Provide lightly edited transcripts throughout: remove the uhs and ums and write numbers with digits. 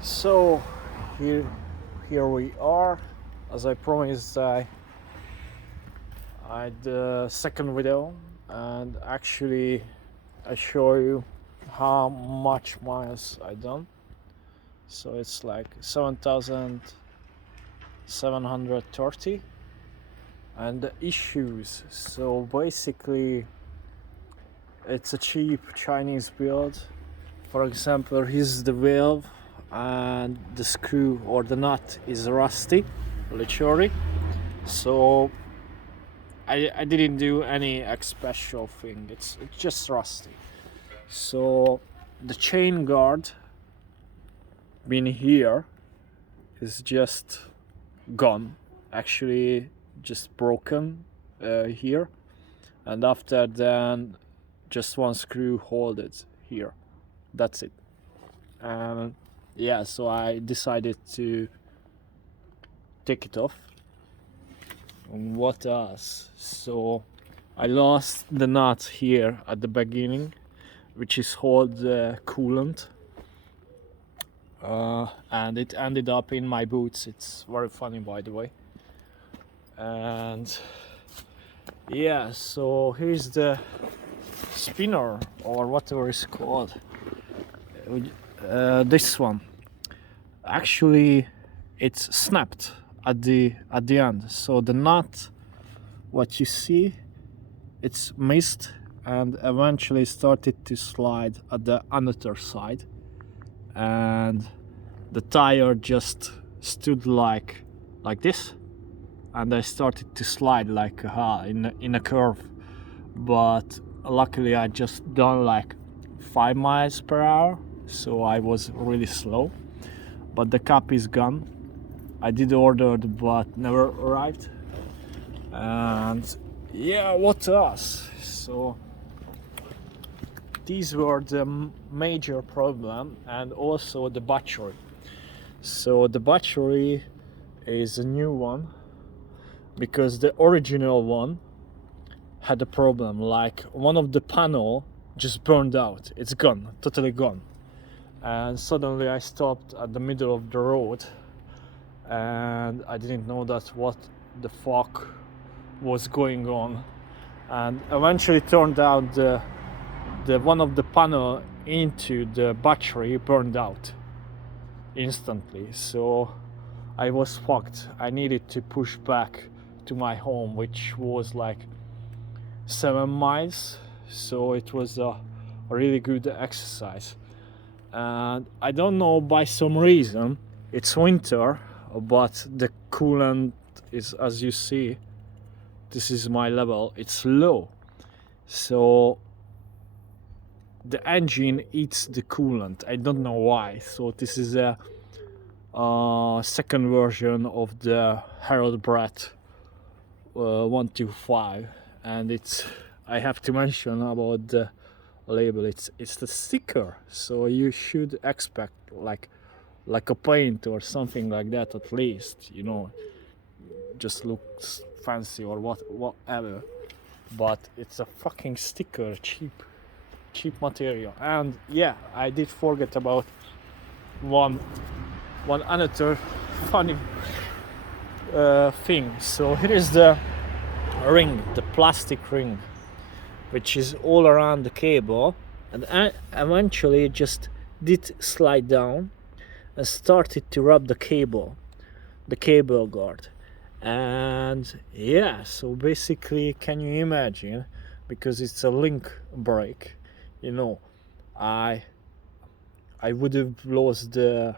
So here here we are. As I promised, I the second video, and actually I show you how much miles I done. So it's like 7,730, and the issues. So basically, it's a cheap Chinese build. For example, here's the valve, and the screw or the nut is rusty, literally. So I didn't do any special thing. It's just rusty. So the chain guard being here is just gone. Actually, just broken here, and after then, just one screw hold it here. That's it. And yeah, so I decided to take it off. What else? So I lost the nut here at the beginning, which is hold the coolant, and it ended up in my boots. It's very funny, by the way. And yeah, so here's the spinner or whatever it's called. This one. Actually, it's snapped at the end. So the nut, what you see, it's missed and eventually started to slide at the another side, and the tire just stood like this, and I started to slide like in a curve. But luckily I just done like 5 miles per hour, so I was really slow. But the cap is gone. I did order it, but never arrived. And yeah, what else? So these were the major problem, and also the battery. So the battery is a new one, because the original one had a problem. Like one of the panel just burned out. It's gone, totally gone. And suddenly I stopped at the middle of the road, and I didn't know that what the fuck was going on. And eventually turned out the one of the panel into the battery burned out instantly. So I was fucked. I needed to push back to my home, which was like 7 miles. So it was a really good exercise. And I don't know, by some reason it's winter, but the coolant is, as you see, this is my level, it's low. So the engine eats the coolant. I don't know why. So this is a second version of the Harld Brat 125, and it's, I have to mention about the label, it's the sticker, so you should expect like a paint or something like that, at least, just looks fancy or whatever. But it's a fucking sticker, cheap material. And yeah, I did forget about one another funny thing. So here is the ring, the plastic ring, which is all around the cable, and eventually it just did slide down and started to rub the cable guard. And yeah, so basically, can you imagine, because it's a link break, I would have lost the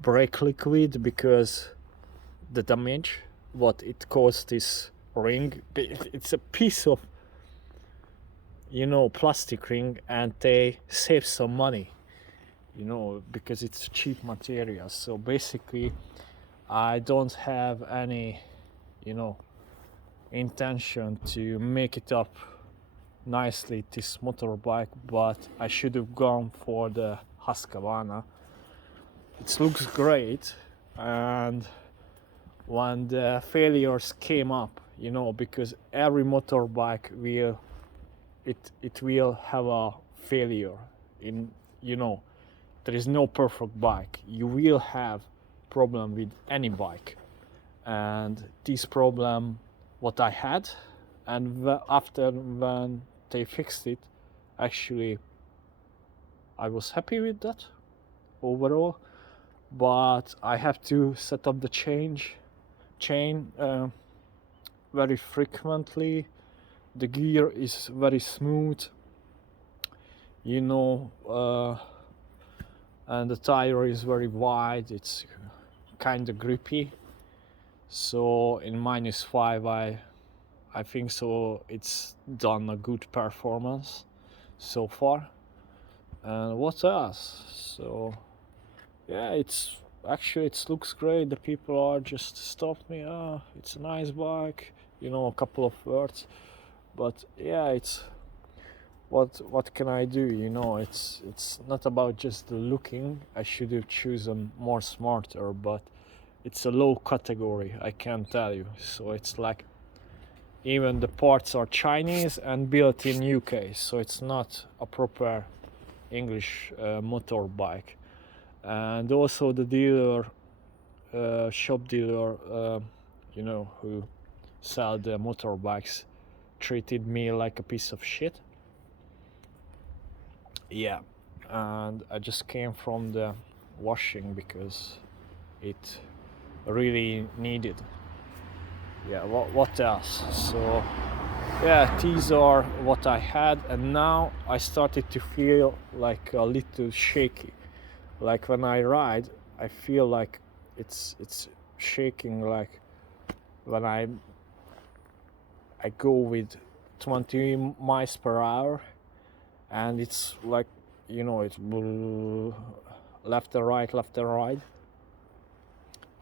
brake liquid, because the damage what it caused this ring. It's a piece of plastic ring, and they save some money, because it's cheap material. So basically I don't have any intention to make it up nicely, this motorbike, but I should have gone for the Husqvarna. It looks great. And when the failures came up, because every motorbike will will have a failure in there is no perfect bike. You will have problem with any bike, and this problem what I had, and after when they fixed it, actually I was happy with that overall. But I have to set up the chain very frequently. The gear is very smooth, you know, and the tire is very wide. It's kind of grippy. So in -5, I think so. It's done a good performance so far. And what else? So yeah, it looks great. The people are just stopped me. Oh, it's a nice bike. You know, a couple of words. But yeah, it's what can I do? You know, it's not about just the looking. I should have chosen more smarter, but it's a low category, I can tell you. So it's like even the parts are Chinese and built in UK, so it's not a proper English motorbike. And also the dealer, shop dealer, you know, who sell the motorbikes, treated me like a piece of shit. Yeah, and I just came from the washing because it really needed. Yeah, what else? So yeah, these are what I had, and now I started to feel like a little shaky. Like when I ride, I feel like it's shaking, like when I go with 20 miles per hour, and it's like, you know, it's left and right.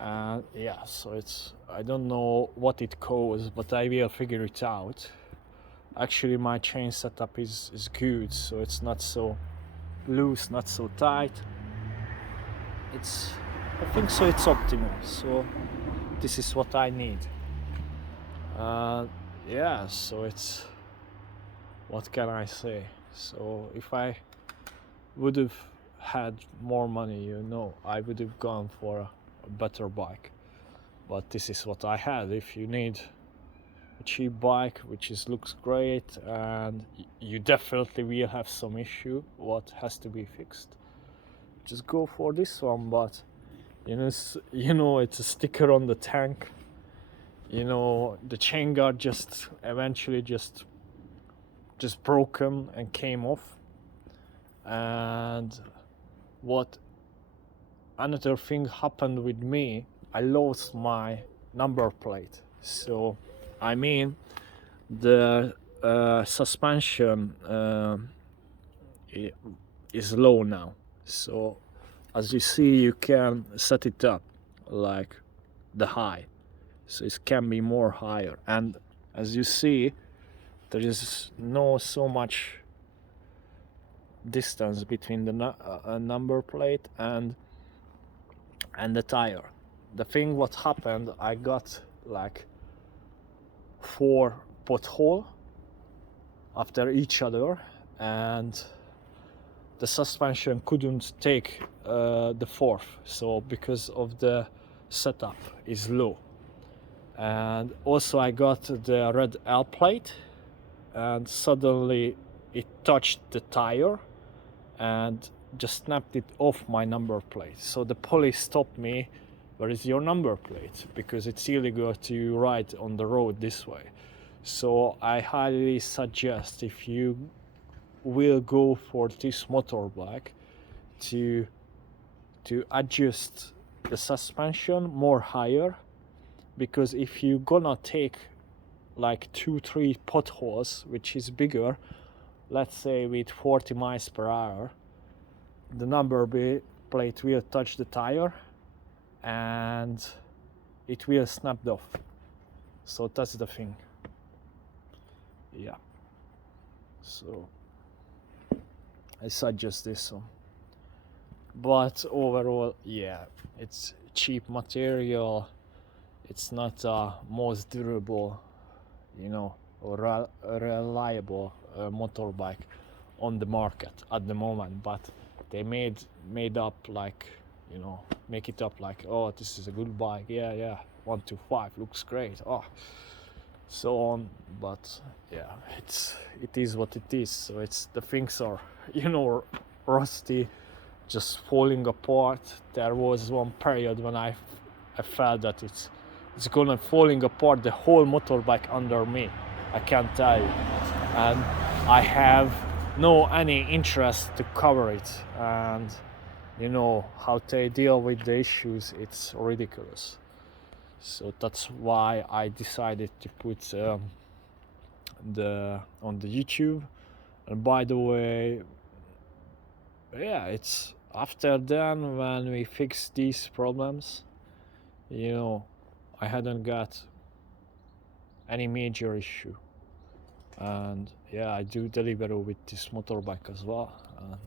And yeah, so it's, I don't know what it caused, but I will figure it out. Actually, my chain setup is good, so it's not so loose, not so tight. I think so it's optimal. So this is what I need. Yeah, so it's, what can I say? So if I would have had more money, you know, I would have gone for a better bike. But this is what I had. If you need a cheap bike which looks great, and you definitely will have some issue what has to be fixed, just go for this one. But you know, it's a sticker on the tank. You know, the chain guard just eventually just broken and came off. And what another thing happened with me, I lost my number plate. So I mean, the suspension is low now. So as you see, you can set it up like the high, so it can be more higher. And as you see, there is no so much distance between the number plate and the tire. The thing what happened, I got like 4 pothole after each other, and the suspension couldn't take the fourth, so because of the setup is low. And also I got the red L plate, and suddenly it touched the tire and just snapped it off my number plate. So the police stopped me. Where is your number plate? Because it's illegal to ride on the road this way. So I highly suggest, if you will go for this motorbike, to adjust the suspension more higher, because if you gonna take like 2-3 potholes, which is bigger, let's say with 40 miles per hour, the number plate will touch the tire and it will snap off. So that's the thing. Yeah, so I suggest this one. But overall, yeah, it's cheap material. It's not most durable, you know, or reliable motorbike on the market at the moment. But they made up like, you know, make it up like, oh, this is a good bike, yeah, 125 looks great, oh, so on. But yeah, it is what it is. So it's, the things are, you know, rusty, just falling apart. There was one period when I felt that it's gonna falling apart, the whole motorbike under me, I can't tell you. And I have no any interest to cover it, and you know how they deal with the issues, it's ridiculous. So that's why I decided to put on the YouTube. And by the way, yeah, it's after then, when we fixed these problems, you know, I hadn't got any major issue. And yeah, I do deliver with this motorbike as well. And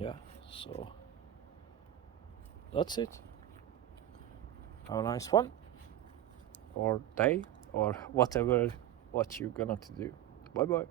yeah, so that's it. Have a nice one, or day, or whatever what you're gonna to do. Bye bye.